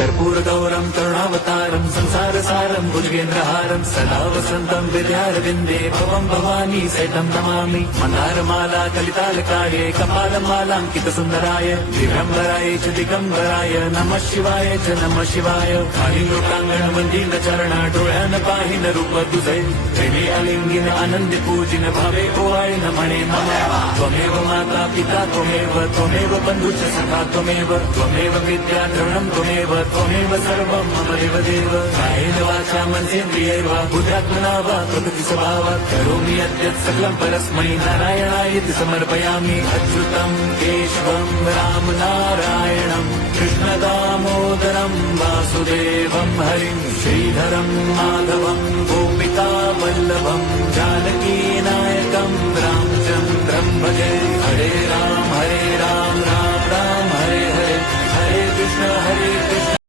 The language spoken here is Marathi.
कर्पूरगौरं करुणावतारं संसारसारं भुजगेन्द्रहारं सदा वसन्तं विद्यारविन्दे भवं भवानी सहितं नमामि। मन्दारमाला कलितालकाये कपालमालाङ्कितसुन्दराय दिगम्बराय च दिगम्बराय नमः शिवाय च नमः शिवाय। खाली लोकांगण वंदीन चरण डोळ्यान पाहिन रूप तुझे प्रेमी अलिंगिन आनंदी पूजिन भावे ओवाळीन म्हणे मम त्वमेव माता पिता त्वमेव बंधुश्च सखा त्वमेव विद्या द्रविणं त्वमेव सर्वं मम देवदेव। कायेन वाचा मनसेन्द्रियैर्वा बुद्ध्यात्मना वा प्रकृति स्वभावात् करोमि यद्यत् सकलं परस्मै नारायणायेति समर्पयामि। अच्युतं केशवं रामनारायणं कृष्णदामोदरं वासुदेवं हरिं श्रीधरं माधवं गोपिकावल्लभं जानकीनायकं रामचन्द्रं भजे।